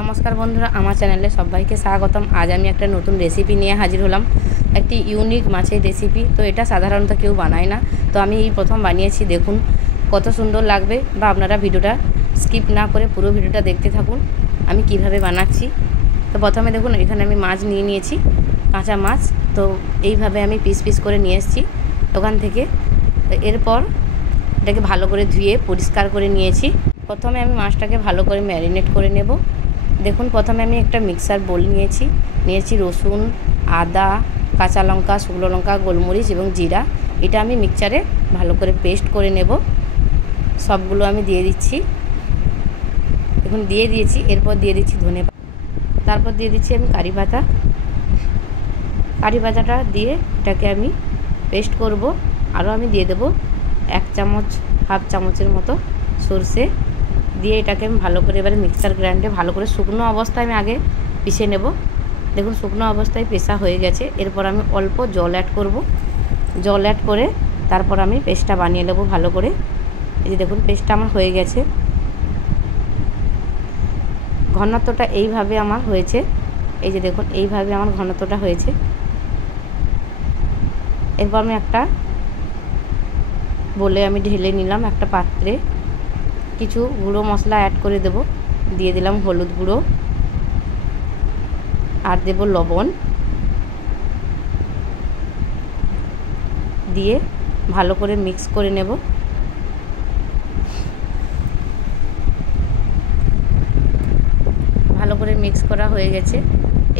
নমস্কার বন্ধুরা, আমার চ্যানেলে সবাইকে স্বাগতম। আজ আমি একটা নতুন রেসিপি নিয়ে হাজির হলাম, একটি ইউনিক মাছের রেসিপি। তো এটা সাধারণত কেউ বানায় না, তো আমি এই প্রথম বানিয়েছি। দেখুন কত সুন্দর লাগবে, বা আপনারা ভিডিওটা স্কিপ না করে পুরো ভিডিওটা দেখতে থাকুন আমি কিভাবে বানাচ্ছি। তো প্রথমে দেখুন এখানে আমি মাছ নিয়ে নিয়েছি, কাঁচা মাছ। তো এইভাবে আমি পিস পিস করে নিয়ে এসেছি দোকান থেকে। এরপর এটাকে ভালো করে ধুয়ে পরিষ্কার করে নিয়েছি। প্রথমে আমি মাছটাকে ভালো করে ম্যারিনেট করে নেব। দেখুন প্রথমে আমি একটা মিক্সার বোল নিয়েছি রসুন, আদা, কাঁচা লঙ্কা, শুকনো লঙ্কা, গোলমরিচ এবং জিরা। এটা আমি মিক্সচারে ভালো করে পেস্ট করে নেব। সবগুলো আমি দিয়ে দিচ্ছি। দেখুন দিয়ে দিয়েছি। এরপর দিয়ে দিচ্ছি ধনে পাতা, তারপর দিয়ে দিচ্ছি আমি কারি পাতাটা দিয়ে এটাকে আমি পেস্ট করব। আরও আমি দিয়ে দেবো হাফ চামচের মতো সরষে দিয়ে এটাকে আমি ভালো করে এবারে মিক্সার গ্রাইন্ডে ভালো করে শুকনো অবস্থায় আমি আগে পিষে নেব। দেখুন শুকনো অবস্থায় পেষা হয়ে গেছে। এরপর আমি অল্প জল অ্যাড করব। জল অ্যাড করে তারপর আমি পেস্টটা বানিয়ে নেব ভালো করে। এই যে দেখুন পেস্টটা আমার হয়ে গেছে। ঘনত্বটা এইভাবে আমার হয়েছে। এই যে দেখুন এইভাবে আমার ঘনত্বটা হয়েছে। এরপর আমি একটা বলে আমি ঢেলে নিলাম একটা পাত্রে। কিছু গুঁড়ো মশলা অ্যাড করে দেব। দিয়ে দিলাম হলুদ গুঁড়ো, আর দেব লবণ। দিয়ে ভালো করে মিক্স করে নেব। ভালো করে মিক্স করা হয়ে গেছে।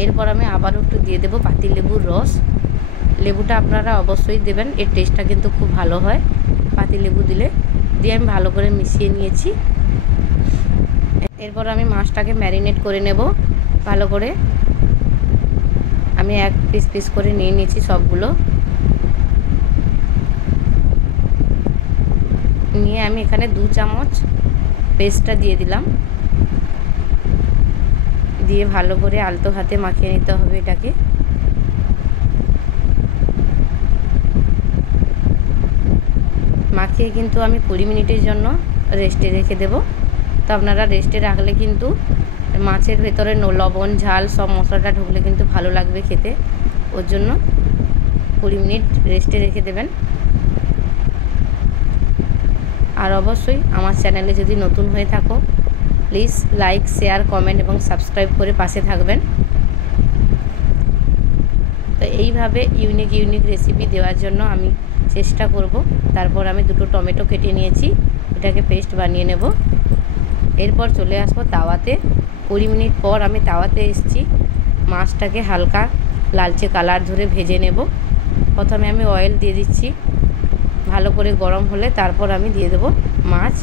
এরপর আমি আবারও একটু দিয়ে দেব পাতিলেবুর রস। লেবুটা আপনারা অবশ্যই দেবেন, এর টেস্টটা কিন্তু খুব ভালো হয় পাতিলেবু দিলে। দিয়ে আমি ভালো করে মিশিয়ে নিয়েছি। এরপর আমি মাছটাকে ম্যারিনেট করে নেব ভালো করে। আমি এক পিস পিস করে নিয়ে নিয়েছি সবগুলো। নিয়ে আমি এখানে 2 চামচ পেস্টটা দিয়ে দিলাম। দিয়ে ভালো করে আলতো হাতে মাখিয়ে নিতে হবে এটাকে। মাখিয়ে কিন্তু আমি 20 মিনিটের জন্য রেস্টে রেখে দেব। তো আপনারা রেস্টে রাখলে কিন্তু মাছের ভেতরে লবণ ঝাল সব মশলাটা ঢুকলে কিন্তু ভালো লাগবে খেতে। ওর জন্য 20 মিনিট রেস্টে রেখে দেবেন। আর অবশ্যই আমার চ্যানেলে যদি নতুন হয়ে থাকো প্লিজ লাইক, শেয়ার, কমেন্ট এবং সাবস্ক্রাইব করে পাশে থাকবেন। তো এইভাবে ইউনিক রেসিপি দেওয়ার জন্য আমি চেষ্টা করব। তারপর আমি 2টো টমেটো কেটে নিয়েছি, এটাকে পেস্ট বানিয়ে নেব। এরপর চলে আসবো তাওয়াতে। 20 মিনিট পর আমি তাওয়াতে এসেছি। মাছটাকে হালকা লালচে কালার ধরে ভেজে নেব। প্রথমে আমি অয়েল দিয়ে দিচ্ছি। ভালো করে গরম হলে তারপর আমি দিয়ে দেব মাছ।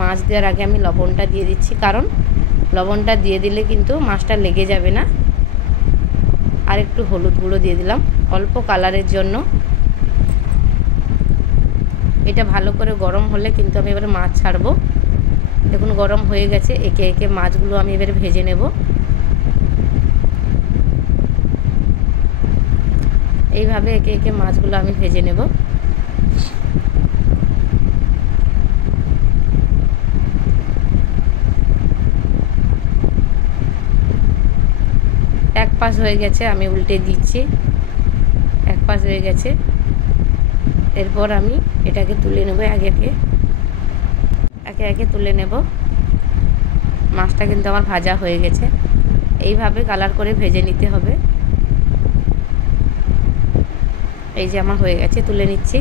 মাছ দেওয়ার আগে আমি লবণটা দিয়ে দিচ্ছি, কারণ লবণটা দিয়ে দিলে কিন্তু মাছটা লেগে যাবে না। আর একটু হলুদ গুঁড়ো দিয়ে দিলাম অল্প কালারের জন্য। এটা ভালো করে গরম হলে কিন্তু আমি এবারে মাছ ছাড়বো। দেখুন গরম হয়ে গেছে। একে একে মাছগুলো আমি এবারে ভেজে নেব। এইভাবে একে একে মাছগুলো আমি ভেজে নেব। এক পাশ হয়ে গেছে, আমি উল্টে দিচ্ছি। এক পাশ হয়ে গেছে। এরপর আমি এটাকে তুলে নেব। একে একে তুলে নেব। মাছটা কিন্তু আমার ভাজা হয়ে গেছে। এইভাবে কালার করে ভেজে নিতে হবে। এই যে আমার হয়ে গেছে, তুলে নিচ্ছি।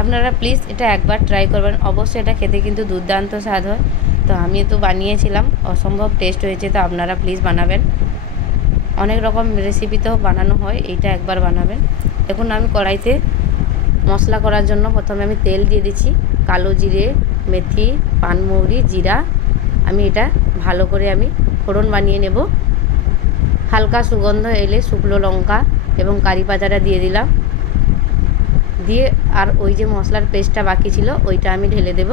আপনারা প্লিজ এটা একবার ট্রাই করবেন, অবশ্যই এটা খেতে কিন্তু দুর্দান্ত স্বাদ হয়। তো আমি তো বানিয়েছিলাম, অসম্ভব টেস্ট হয়েছে। তো আপনারা প্লিজ বানাবেন। অনেক রকম রেসিপি তো বানানো হয়, এইটা একবার বানাবেন। দেখুন আমি কড়াইতে মশলা করার জন্য প্রথমে আমি তেল দিয়ে দিচ্ছি। কালো জিরে, মেথি, পানমৌরি, জিরা। আমি এটা ভালো করে আমি ফোড়ন বানিয়ে নেব। হালকা সুগন্ধ এলে শুকনো লঙ্কা এবং কারি পাতাটা দিয়ে দিলাম। দিয়ে আর ওই যে মশলার পেস্টটা বাকি ছিল ওইটা আমি ঢেলে দেব।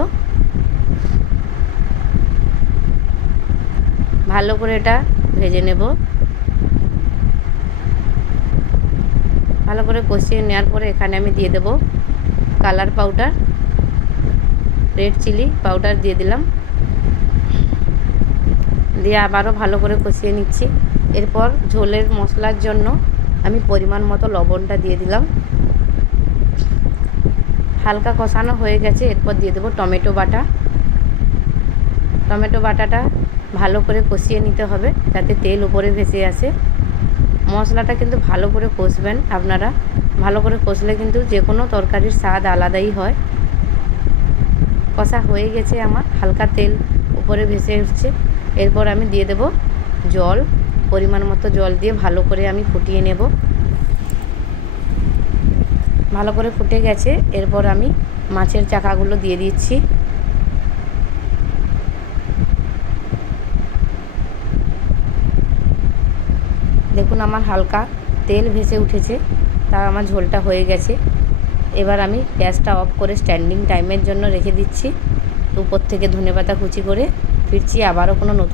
ভালো করে এটা ভেজে নেব। ভালো করে কষিয়ে নেওয়ার পরে এখানে আমি দিয়ে দেব colour powder, red chilli powder দিয়ে দিলাম। দিয়ে আবারও ভালো করে কষিয়ে নিচ্ছি। এরপর ঝোলের মশলার জন্য আমি পরিমাণ মতো লবণটা দিয়ে দিলাম। হালকা কষানো হয়ে গেছে, এরপর দিয়ে দেবো টমেটো বাটা। টমেটো বাটাটা ভালো করে কষিয়ে নিতে হবে যাতে তেল উপরে ভেসে আসে। মশলাটা কিন্তু ভালো করে কষবেন আপনারা, ভালো করে কষলে কিন্তু যে কোনো তরকারির স্বাদ আলাদাই হয়। কষা হয়ে গেছে আমার, হালকা তেল উপরে ভেসে উঠছে। এরপর আমি দিয়ে দেব জল, পরিমাণ মতো জল দিয়ে ভালো করে আমি ফুটিয়ে নেব। ভালো করে ফুটে গেছে, এরপর আমি মাছের চাকাগুলো দিয়ে দিচ্ছি। দেখুন আমার হালকা তেল ভেসে উঠেছে, তা আমার ঝোলটা হয়ে গেছে। এবার আমি গ্যাসটা অফ করে স্ট্যান্ডিং টাইমের জন্য রেখে দিচ্ছি। উপর থেকে ধনেপাতা কুচি করে ফিরছি আবারও কোনো নতুন